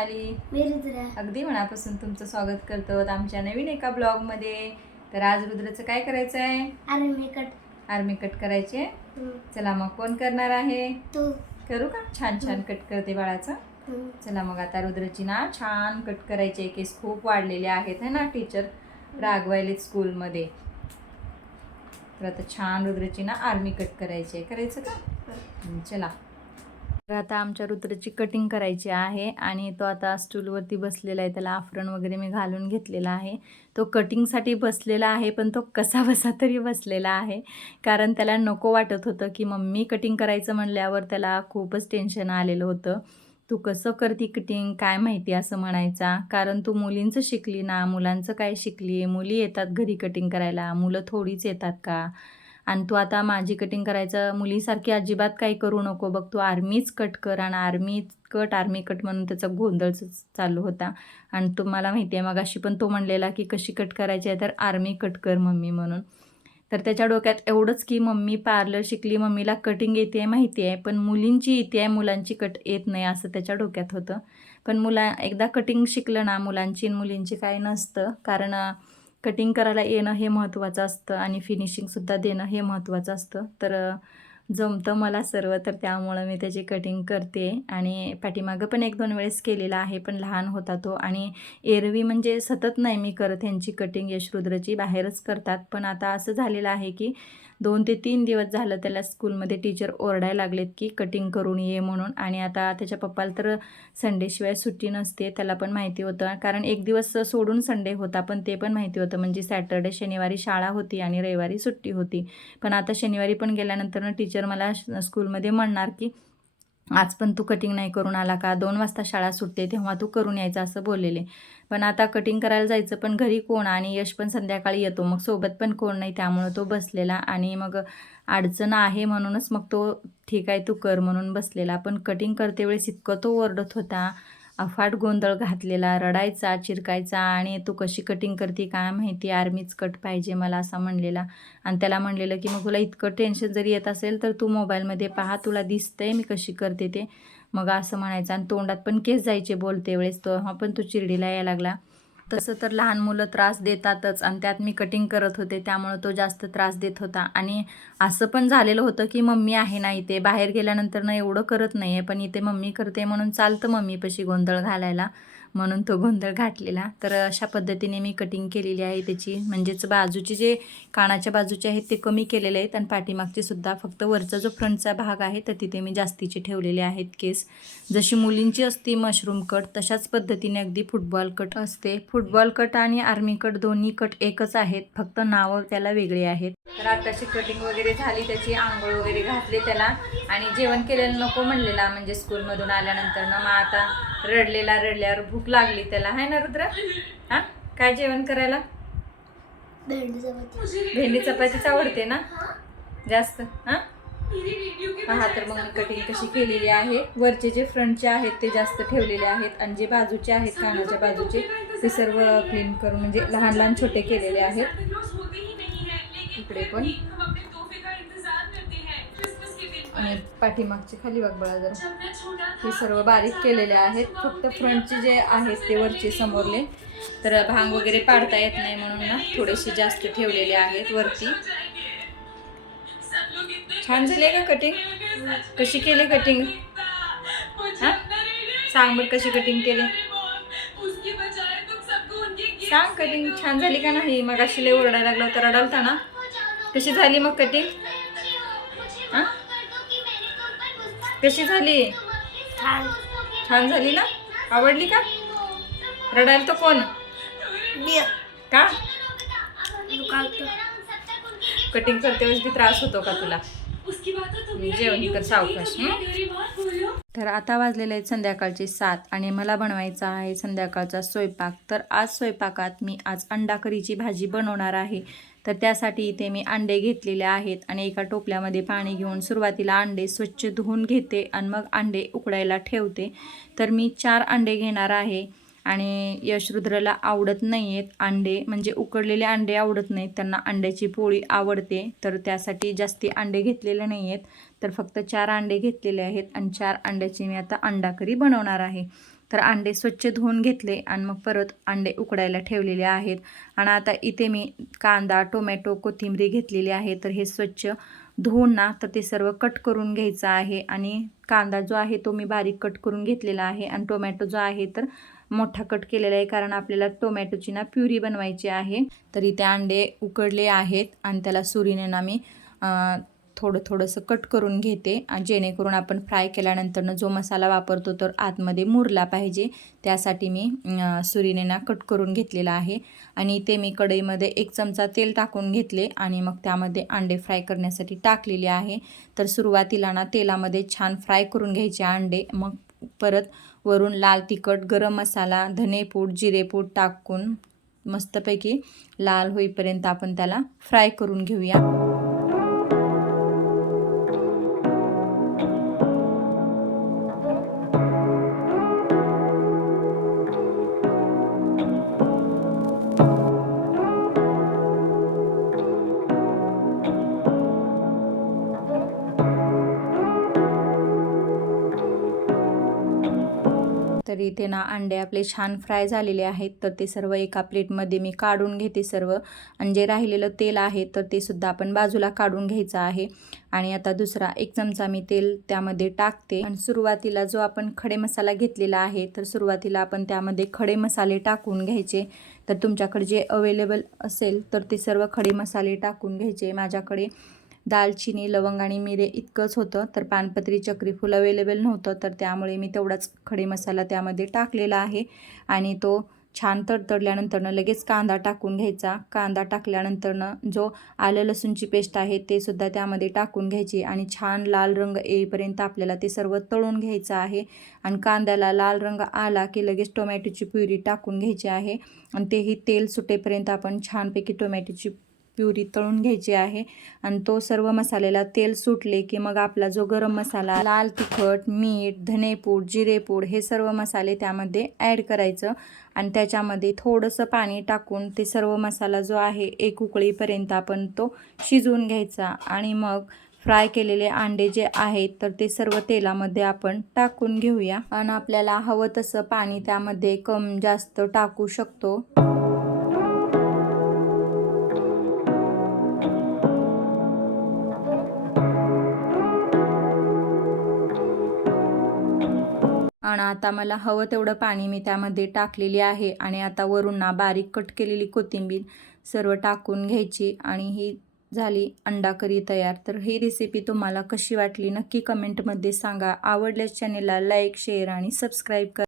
सोनाली मी रुद्रा अगदी मनापासून तुमचं स्वागत करतो आमच्या नवीन एका ब्लॉगमध्ये. तर आज रुद्राचं काय करायचं आहे? अरे मी कट आर्मी कट करायचे चला मग कोण करणार आहे? तू. करू का? छान छान कट करते बाळाचं. चला मग आता रुद्रची ना छान कट करायचे. केस खूप वाढलेले आहेत है ना टीचर रागवायलेत स्कूलमध्ये तर आता छान रुद्रची ना आर्मी कट करायची आहे. करायचं का? चला. तर आता आमच्या रुद्रची कटिंग करायची आहे आणि तो आता स्टूलवरती बसलेला आहे. त्याला आफरण वगैरे मी घालून घेतलेला आहे. तो कटिंगसाठी बसलेला आहे पण तो कसा बसा तरी बसलेला आहे. कारण त्याला नको वाटत होतं की मम्मी कटिंग करायचं म्हणल्यावर त्याला खूपच टेन्शन आलेलं होतं. तू कसं करती कटिंग काय माहिती असं म्हणायचा. कारण तू मुलींचं शिकली ना. मुलांचं काय शिकली मुली येतात घरी कटिंग करायला. मुलं थोडीच येतात का? आणि तू आता माझी कटिंग करायचं मुलीसारखी अजिबात काही करू नको. बघ तू आर्मीच कट कर आणि आर्मी कट आर्मी कट म्हणून त्याचा गोंधळच चालू होता. आणि तुम्हाला माहिती आहे मग अशी पण तो म्हणलेला की कशी कट करायची आहे तर आर्मी कट कर मम्मी म्हणून. तर त्याच्या डोक्यात एवढंच की मम्मी पार्लर शिकली मम्मीला कटिंग येते आहे माहिती आहे पण मुलींची येते आहे मुलांची कट येत नाही असं त्याच्या डोक्यात होतं. पण मुला एकदा कटिंग शिकलं ना मुलांची आणि मुलींची काय नसतं. कारण कटिंग करायला येणं हे महत्त्वाचं असतं आणि फिनिशिंगसुद्धा देणं हे महत्त्वाचं असतं. तर जमतं मला सर्व तर त्यामुळं मी त्याची कटिंग करते. आणि पाठीमागं पण एक दोन वेळेस केलेला आहे पण लहान होता तो. आणि एरवी म्हणजे सतत नाही मी करत ह्यांची कटिंग यशरुद्रची बाहेरच करतात. पण आता असं झालेलं आहे की दोन ते तीन दिवस झालं त्याला स्कूलमध्ये टीचर ओरडायला लागलेत की कटिंग करून ये म्हणून. आणि आता त्याच्या पप्पाला तर संडेशिवाय सुट्टी नसते त्याला पण माहिती होतं. कारण एक दिवस सोडून संडे होता पण ते पण माहिती होतं. म्हणजे सॅटर्डे शनिवारी शाळा होती आणि रविवारी सुट्टी होती. पण आता शनिवारी पण गेल्यानंतर टीचर मला स्कूलमध्ये म्हणणार की आज पण तू कटिंग नाही करून आला का? दोन वाजता शाळा सुटते तेव्हा तू करून यायचं असं बोललेले. पण आता कटिंग करायला जायचं पण घरी कोण? आणि यश पण संध्याकाळी येतो. मग सोबत पण कोण नाही त्यामुळं तो बसलेला. आणि मग अडचण आहे म्हणूनच मग तो ठीक आहे तू कर म्हणून बसलेला. पण कटिंग करते वेळेस इतकं तो ओरडत होता. अफाट गोंधळ घातलेला रडायचा चिरकायचा आणि तू कशी कटिंग करते काय माहिती? आर्मीच कट पाहिजे मला असा म्हणलेला. आणि त्याला म्हणलेलं की मग तुला इतकं टेन्शन जरी येत असेल तर तू मोबाईलमध्ये पहा तुला दिसतंय मी कशी करते ते. मग असं म्हणायचं आणि तोंडात पण केस जायचे बोलते वेळेस. तो हा पण तू चिरडीला यायला लागला. तसं तर लहान मुलं त्रास देतातच आणि त्यात मी कटिंग करत होते त्यामुळं तो जास्त त्रास देत होता. आणि असं पण झालेलं होतं की मम्मी आहे ना इथे बाहेर गेल्यानंतर ना एवढं करत नाही आहे पण इथे मम्मी करते म्हणून चालतं मम्मीपाशी गोंधळ घालायला. म्हणून तो गोंधळ घातलेला तर अशा पद्धतीने मी कटिंग केलेली आहे त्याची. म्हणजेच बाजूचे जे कानाच्या बाजूचे आहेत ते कमी केलेले आहेत आणि पाठीमागचे सुद्धा फक्त वरचा जो फ्रंटचा भाग आहे तर तिथे मी जास्तीचे ठेवलेले आहेत केस. जशी मुलींची असती मशरूम कट तशाच पद्धतीने अगदी फुटबॉल कट असते. फुटबॉल कट आणि आर्मी कट दोन्ही कट एकच आहेत फक्त नावं त्याला वेगळी आहेत. तर आताची कटिंग वगैरे झाली त्याची आंघोळ वगैरे घातली त्याला. आणि जेवण केलेलं नको म्हणलेला म्हणजे स्कूलमधून आल्यानंतर. ना मग आता रडलेला रडल्यावर भूक लागली त्याला. आहे ना रुद्र? हा? काय जेवण करायला? भेंडी चपातीच आवडते ना? जास्त. हा? पहा तर मग मी कटिंग कशी केलेली आहे. वरचे जे फ्रंटचे आहेत ते जास्त ठेवलेले आहेत आणि जे बाजूचे आहेत कानाच्या बाजूचे ते सर्व क्लीन करून म्हणजे लहान लहान छोटे केलेले आहेत. इकडे पण. आणि पाठीमागचे खाली बघ बळा जरा. हे सर्व बारीक केलेले आहेत. फक्त फ्रंटचे जे आहेत ते वरचे समोरले. तर भांग वगैरे पाडता येत नाही म्हणून ना थोडेसे जास्त ठेवलेले आहेत वरती. छान झाली का कटिंग कशी केली कटिंग हा? सांग बघ कशी कटिंग केली? सांग कटिंग छान झाली का नाही? मग अशी लय ओरडायला लागला होता रडालता ना. कशी झाली मग कटिंग कशी झाली? छान. छान झाली ना? आवडली का? रडायला तो कोण? का? कटिंग करते वेळेस बी त्रास होतो का तुला? जेवण कर सावकाश? तर आता वाजलेले आहेत संध्याकाळचे सात आणि मला बनवायचा आहे संध्याकाळचा स्वयंपाक. तर आज स्वयंपाकात मी आज अंडा करीची भाजी बनवणार आहे. तर त्यासाठी इथे मी अंडे घेतलेले आहेत आणि एका टोपल्यामध्ये पाणी घेऊन सुरुवातीला अंडे स्वच्छ धुवून घेते आणि मग अंडे उकडायला ठेवते. तर मी चार अंडे घेणार आहे आणि यशरुद्रला आवडत नाही आहेत अंडे म्हणजे उकडलेले अंडे आवडत नाहीत त्यांना अंड्याची पोळी आवडते. तर त्यासाठी जास्ती अंडे घेतलेले नाही आहेत तर फक्त चार अंडे घेतलेले आहेत आणि चार अंड्याची मी आता अंडा करी बनवणार आहे. तर अंडे स्वच्छ धुवून घेतले आणि मग परत अंडे उकडायला ठेवलेले आहेत. आणि आता इथे मी कांदा टोमॅटो कोथिंबरी घेतलेली आहे. तर हे स्वच्छ धुवून ना तर ते सर्व कट करून घ्यायचं आहे. आणि कांदा जो आहे तो मी बारीक कट करून घेतलेला आहे. आणि टोमॅटो जो आहे तर मोठा कट केलेला आहे कारण आपल्याला टोमॅटोची ना प्युरी बनवायची आहे. तर इथे अंडे उकडले आहेत आणि त्याला सुरीने ना मी थोडं थोडंसं कट करून घेते जेणेकरून आपण फ्राय केल्यानंतरनं जो मसाला वापरतो तर आतमध्ये मुरला पाहिजे. त्यासाठी मी सुरीने ना कट करून घेतलेला आहे. आणि ते मी कढईमध्ये एक चमचा तेल टाकून घेतले आणि मग त्यामध्ये अंडे फ्राय करण्यासाठी टाकलेले आहे. तर सुरुवातीला ना तेलामध्ये छान फ्राय करून घ्यायचे अंडे. मग परत वरून लाल तिखट गरम मसाला धनेपूड जिरेपूड टाकून मस्तपैकी लाल होईपर्यंत आपण त्याला फ्राय करून घेऊया. तर इथे ना अंडे आपले छान फ्राय झालेले आहेत तर ते सर्व एका प्लेटमध्ये मी काढून घेते सर्व. आणि जे राहिलेलं तेल आहे तर ते सुद्धा आपण बाजूला काढून घ्यायचं आहे. आणि आता दुसरा एक चमचा मी तेल त्यामध्ये टाकते. आणि सुरुवातीला जो आपण खडे मसाला घेतलेला आहे तर सुरुवातीला आपण त्यामध्ये खडे मसाले टाकून घ्यायचे. तर तुमच्याकडे जे अवेलेबल असेल तर ते सर्व खडे मसाले टाकून घ्यायचे माझ्याकडे. दालचिनी लवंग आणि मिरे इतकंच होतं तर पानपत्री चक्रीफूल अवेलेबल नव्हतं तर त्यामुळे मी तेवढाच खडे मसाला त्यामध्ये टाकलेला आहे. आणि तो छान तडतडल्यानंतरनं लगेच कांदा टाकून घ्यायचा. कांदा टाकल्यानंतरनं जो आलं लसूणची पेस्ट आहे ते सुद्धा त्यामध्ये टाकून घ्यायची आणि छान लाल रंग येईपर्यंत आपल्याला ते सर्व तळून घ्यायचं आहे. आणि कांद्याला लाल रंग आला की लगेच टोमॅटोची प्युरी टाकून घ्यायची आहे. आणि तेही तेल सुटेपर्यंत आपण छानपैकी टोमॅटोची प्युरी तळून घ्यायची आहे. आणि तो सर्व मसाल्याला तेल सुटले की मग आपला जो गरम मसाला लाल तिखट मीठ धनेपूड जिरेपूड हे सर्व मसाले त्यामध्ये ॲड करायचं. आणि त्याच्यामध्ये थोडंसं पाणी टाकून ते सर्व मसाला जो आहे एक उकळीपर्यंत आपण तो शिजवून घ्यायचा. आणि मग फ्राय केलेले अंडे जे आहेत तर ते सर्व तेलामध्ये आपण टाकून घेऊया. आणि आपल्याला हवं तसं पाणी त्यामध्ये कम जास्त टाकू शकतो. आणि आता मला हवं तेवढं पाणी मी त्यामध्ये टाकलेली आहे आणि आता वरून ना बारीक कट केलेली कोथिंबीर सर्व टाकून घ्यायची आणि ही झाली अंडा करी तयार. तर ही रेसिपी तुम्हाला कशी वाटली नक्की कमेंटमध्ये सांगा. आवडल्यास चॅनेलला लाईक शेअर आणि सबस्क्राईब करा.